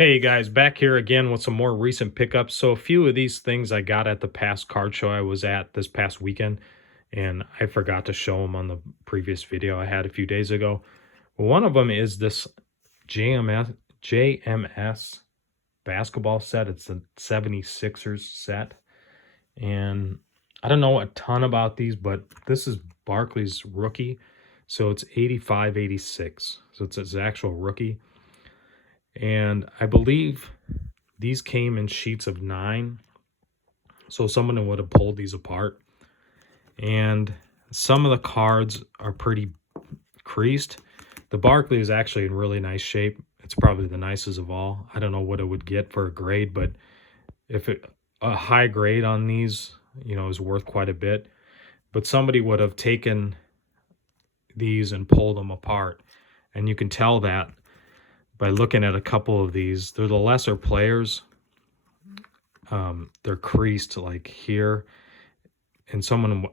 Hey guys, back here again with some more recent pickups. So a few of these things I got at the past card show I was at this past weekend, and I forgot to show them on the previous video I had a few days ago. Well, one of them is this JMS basketball set. It's the 76ers set, and I don't know a ton about these, but this is Barkley's rookie, so it's 85-86. So it's his actual rookie. And I believe these came in sheets of 9. So someone would have pulled these apart. And some of the cards are pretty creased. The Barkley is actually in really nice shape. It's probably the nicest of all. I don't know what it would get for a grade, but a high grade on these, is worth quite a bit. But somebody would have taken these and pulled them apart. And you can tell that by looking at a couple of these. They're the lesser players. They're creased like here. And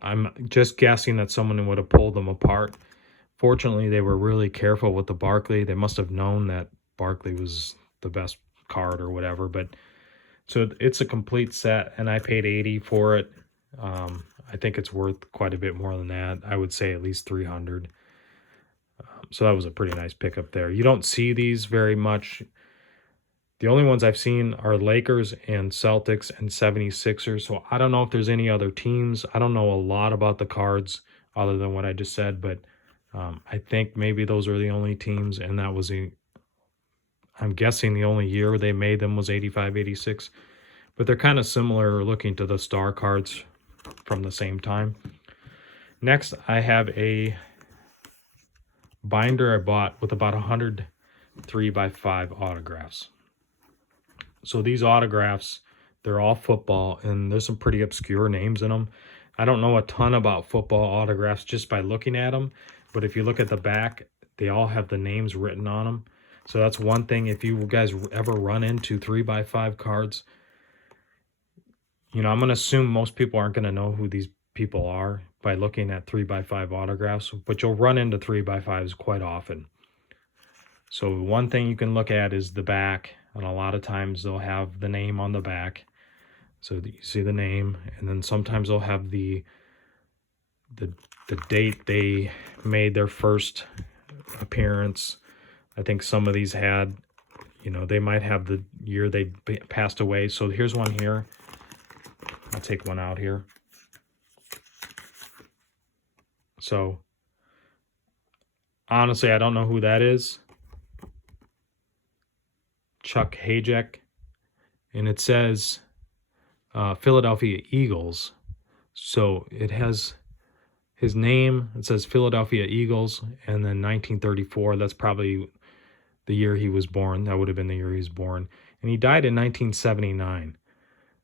I'm just guessing that someone would have pulled them apart. Fortunately, they were really careful with the Barkley. They must have known that Barkley was the best card or whatever. But so it's a complete set, and I paid $80 for it. I think it's worth quite a bit more than that. I would say at least $300. So that was a pretty nice pickup there. You don't see these very much. The only ones I've seen are Lakers and Celtics and 76ers. So I don't know if there's any other teams. I don't know a lot about the cards other than what I just said, but I think maybe those are the only teams, and that was I'm guessing the only year they made them was 85-86. But they're kind of similar looking to the star cards from the same time. Next, I have a binder I bought with about 100 3x5 autographs. So these autographs, they're all football, and there's some pretty obscure names in them. I don't know a ton about football autographs just by looking at them, but if you look at the back, they all have the names written on them. So that's one thing. If you guys ever run into 3x5 cards, I'm going to assume most people aren't going to know who these people are by looking at 3x5 autographs, but you'll run into 3x5s quite often. So one thing you can look at is the back, and a lot of times they'll have the name on the back. So you see the name, and then sometimes they'll have the date they made their first appearance. I think some of these had, they might have the year they passed away. So here's one here. I'll take one out here. So honestly, I don't know who that is. Chuck Hayjack. And it says Philadelphia Eagles. So it has his name. It says Philadelphia Eagles, and then 1934. That's probably the year he was born. That would have been the year he was born. And he died in 1979.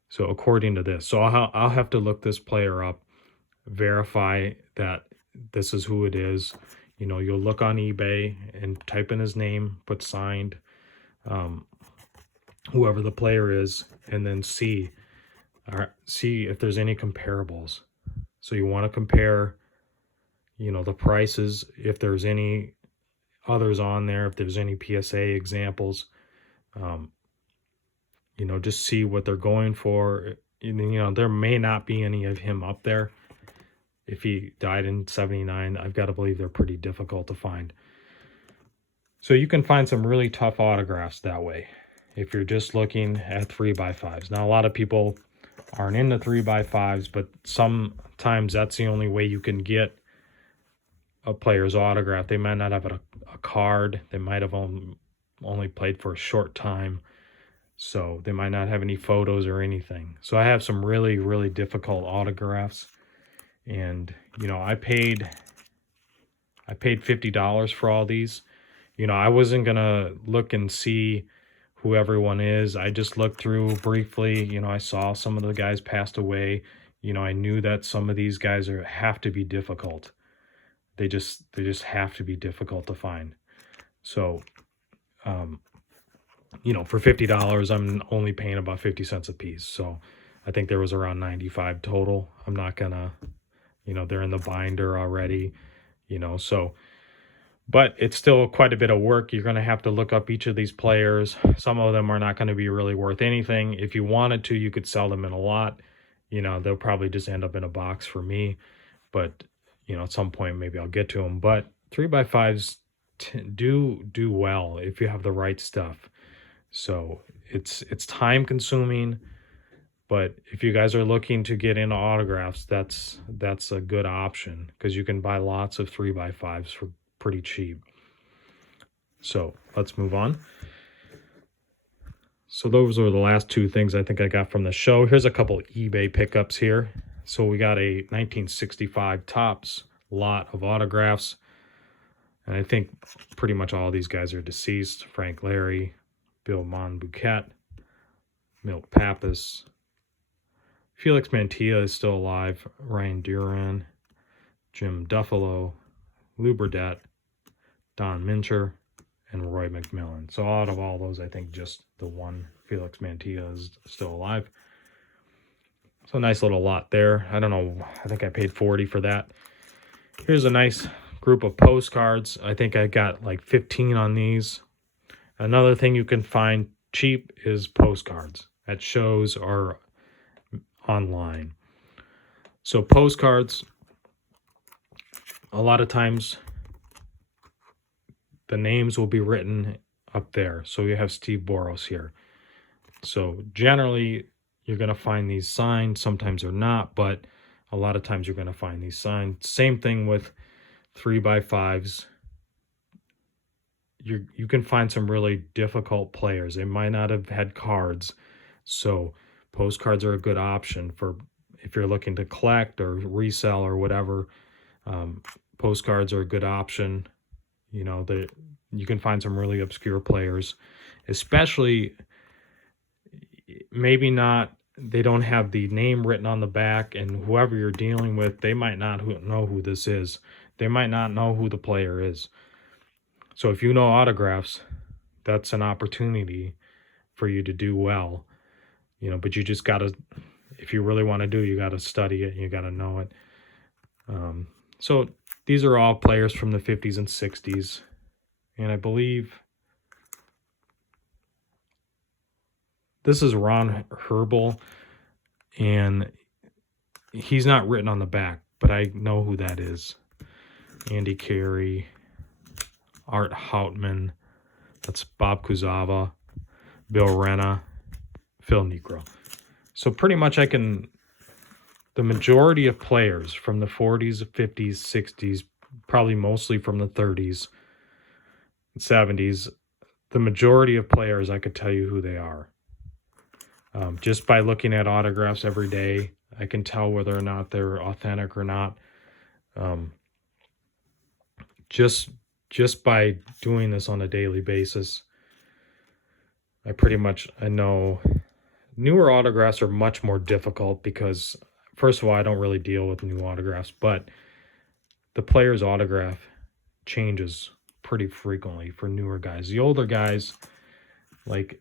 So according to this. So I'll have to look this player up, verify that this is who it is. You'll look on eBay and type in his name, put signed, whoever the player is, and then see if there's any comparables. So you want to compare, the prices, if there's any others on there, if there's any PSA examples, just see what they're going for. There may not be any of him up there. If he died in 79, I've got to believe they're pretty difficult to find. So you can find some really tough autographs that way if you're just looking at 3x5s. Now, a lot of people aren't into 3x5s, but sometimes that's the only way you can get a player's autograph. They might not have a card. They might have only played for a short time. So they might not have any photos or anything. So I have some really, really difficult autographs. And, I paid $50 for all these. I wasn't going to look and see who everyone is. I just looked through briefly. I saw some of the guys passed away. I knew that some of these guys have to be difficult. They just have to be difficult to find. So, for $50, I'm only paying about 50 cents a piece. So I think there was around 95 total. I'm not gonna, they're in the binder already, so But it's still quite a bit of work. You're going to have to look up each of these players. Some of them are not going to be really worth anything. If you wanted to, you could sell them in a lot. They'll probably just end up in a box for me. But, at some point, maybe I'll get to them. But 3x5s do well if you have the right stuff. So it's time consuming. But if you guys are looking to get into autographs, that's a good option because you can buy lots of 3x5s for pretty cheap. So let's move on. So those are the last two things I think I got from the show. Here's a couple eBay pickups here. So we got a 1965 Topps lot of autographs. And I think pretty much all these guys are deceased. Frank Larry, Bill Monbouquet, Milt Pappas, Felix Mantilla is still alive, Ryan Duran, Jim Duffalo, Lou Burdett, Don Mincher, and Roy McMillan. So out of all those, I think just the one, Felix Mantilla, is still alive. So nice little lot there. I don't know, I think I paid $40 for that. Here's a nice group of postcards. I think I got like 15 on these. Another thing you can find cheap is postcards at shows or online. So postcards, a lot of times the names will be written up there. So you have Steve Boros here. So generally you're going to find these signed. Sometimes they're not, but a lot of times you're going to find these signed. Same thing with 3x5s. You can find some really difficult players. They might not have had cards. So postcards are a good option for if you're looking to collect or resell or whatever. Postcards are a good option. You can find some really obscure players, especially maybe not, they don't have the name written on the back, and whoever you're dealing with, they might not know who this is. They might not know who the player is. So if you know autographs, that's an opportunity for you to do well. But you just got to, if you really want to do, you got to study it and you got to know it. So these are all players from the 50s and 60s. And I believe this is Ron Herbal, and he's not written on the back, but I know who that is. Andy Carey, Art Houtman, that's Bob Kuzava, Bill Renna, Phil Niekro. So pretty much the majority of players from the 40s, 50s, 60s, probably mostly from the 30s, 70s, the majority of players, I could tell you who they are. Just by looking at autographs every day, I can tell whether or not they're authentic or not. Just by doing this on a daily basis, I know newer autographs are much more difficult because, first of all, I don't really deal with new autographs, but the player's autograph changes pretty frequently for newer guys. The older guys, like,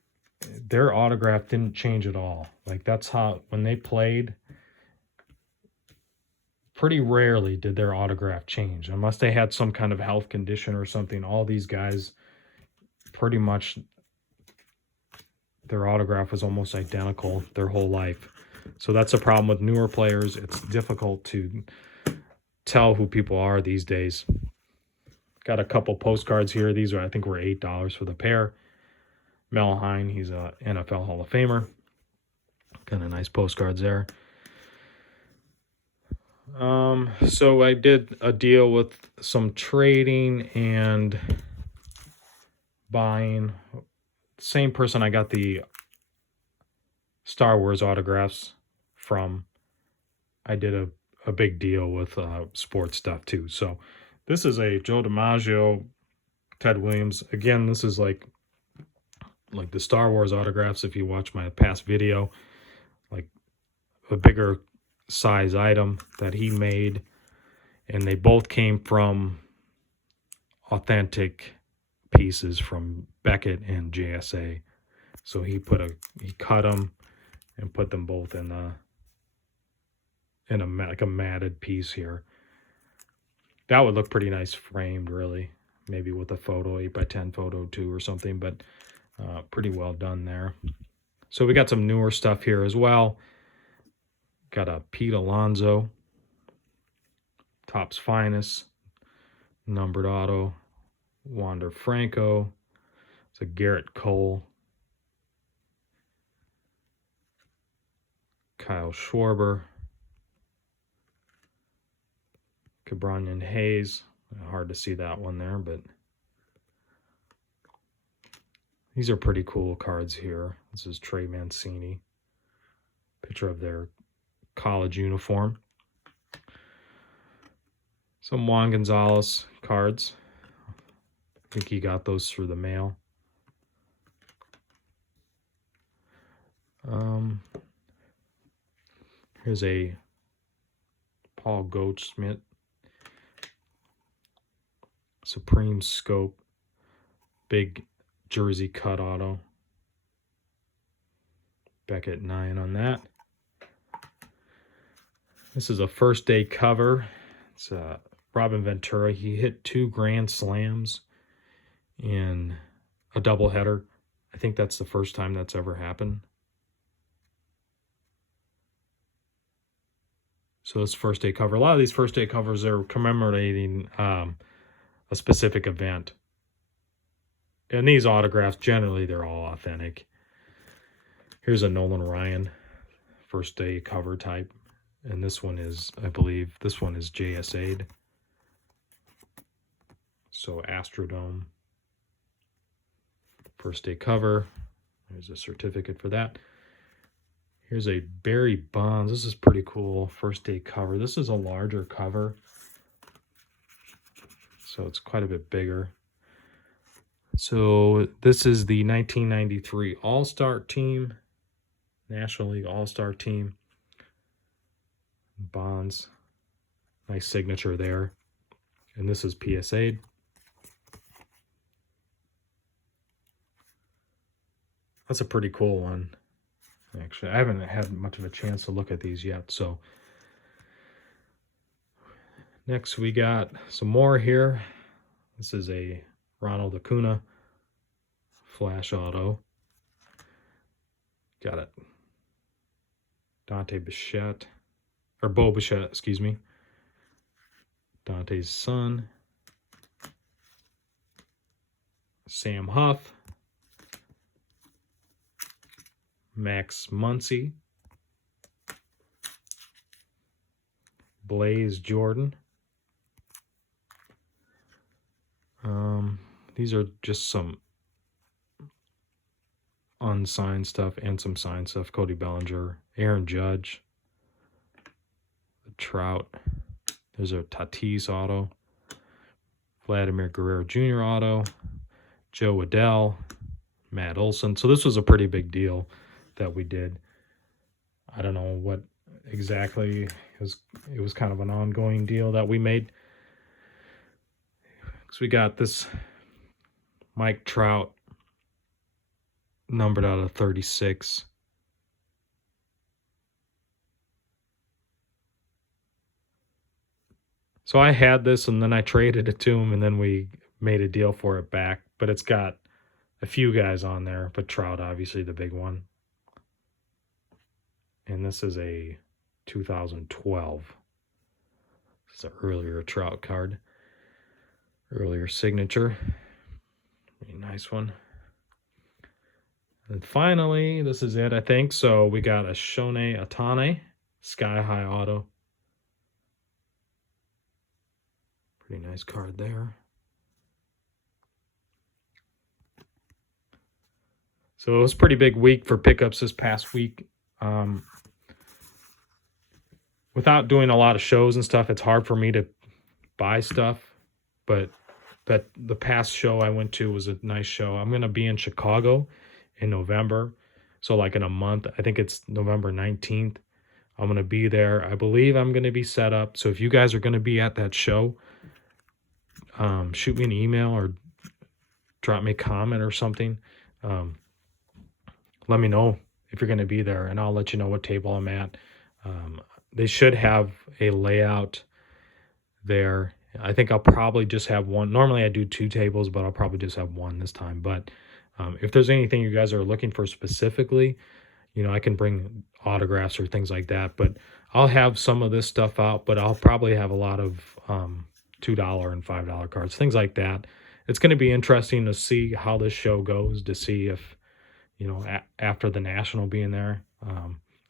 their autograph didn't change at all. Like, that's how, when they played, pretty rarely did their autograph change. Unless they had some kind of health condition or something, all these guys, pretty much, their autograph was almost identical their whole life. So that's a problem with newer players. It's difficult to tell who people are these days. Got a couple postcards here. These I think were $8 for the pair. Mel Hine, he's a NFL Hall of Famer. Kind of nice postcards there. So I did a deal with some trading and buying. Same person I got the Star Wars autographs from. I did a big deal with sports stuff too. So this is a Joe DiMaggio, Ted Williams. Again, this is like the Star Wars autographs. If you watch my past video, like a bigger size item that he made, and they both came from authentic pieces from Beckett and JSA. So he cut them and put them both in a like a matted piece here. That would look pretty nice framed, really. maybe with a photo, 8x10 photo too or something, but pretty well done there. So we got some newer stuff here as well. Got a Pete Alonso, Topps Finest, numbered auto, Wander Franco, it's a Garrett Cole, Kyle Schwarber, Cabranian Hayes. Hard to see that one there, but these are pretty cool cards here. This is Trey Mancini. Picture of their college uniform. Some Juan Gonzalez cards. I think he got those through the mail. Here's a Paul Goldschmidt Supreme Scope big jersey cut auto. Beckett 9 on that. This is a first day cover. It's Robin Ventura. He hit 2 grand slams in a doubleheader. I think that's the first time that's ever happened. So this first day cover. A lot of these first day covers are commemorating a specific event. And these autographs, generally, they're all authentic. Here's a Nolan Ryan first day cover type. And this one is, I believe, this one is JSA'd. So Astrodome. First day cover. There's a certificate for that. Here's a Barry Bonds. This is pretty cool. First day cover. This is a larger cover. So it's quite a bit bigger. So this is the 1993 All-Star team. National League All-Star team. Bonds. Nice signature there. And this is PSA'd. That's a pretty cool one. Actually, I haven't had much of a chance to look at these yet. So next we got some more here. This is a Ronald Acuna flash auto. Got it. Dante Bichette, or Bo Bichette, excuse me. Dante's son. Sam Huff. Max Muncy. Blaze Jordan. These are just some unsigned stuff and some signed stuff. Cody Bellinger, Aaron Judge, Trout. There's a Tatis auto, Vladimir Guerrero Jr. auto, Joe Adell, Matt Olson. So this was a pretty big deal that we did. I don't know what exactly it was kind of an ongoing deal that we made. So we got this Mike Trout numbered out of 36. So I had this and then I traded it to him and then we made a deal for it back. But it's got a few guys on there, but Trout obviously the big one. And this is a 2012. It's an earlier Trout card. Earlier signature. Very nice one. And finally, this is it, I think. So we got a Shohei Ohtani Sky High auto. Pretty nice card there. So it was a pretty big week for pickups this past week. Without doing a lot of shows and stuff, it's hard for me to buy stuff. But the past show I went to was a nice show. I'm going to be in Chicago in November. So like in a month, I think it's November 19th. I'm going to be there. I believe I'm going to be set up. So if you guys are going to be at that show, shoot me an email or drop me a comment or something. Let me know if you're going to be there, and I'll let you know what table I'm at. They should have a layout there, I think I'll probably just have one. Normally I do 2 tables, but I'll probably just have one this time. But if there's anything you guys are looking for specifically, I can bring autographs or things like that. But I'll have some of this stuff out, but I'll probably have a lot of $2 and $5 cards, things like that. It's going to be interesting to see how this show goes, to see if, after the National being there,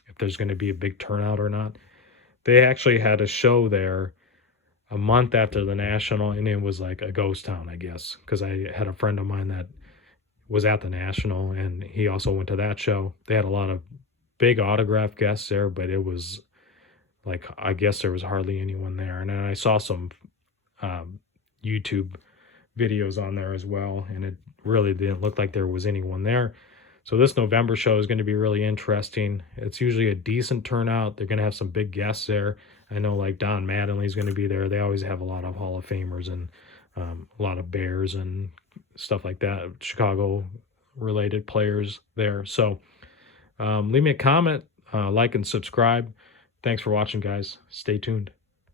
if there's going to be a big turnout or not. They actually had a show there a month after the National, and it was like a ghost town, I guess, because I had a friend of mine that was at the National, and he also went to that show. They had a lot of big autograph guests there, but it was like, I guess there was hardly anyone there. And then I saw some YouTube videos on there as well, and it really didn't look like there was anyone there. So this November show is going to be really interesting. It's usually a decent turnout. They're going to have some big guests there. I know like Don Mattingly's going to be there. They always have a lot of Hall of Famers and a lot of Bears and stuff like that, Chicago related players there. So leave me a comment, like and subscribe. Thanks for watching, guys. Stay tuned.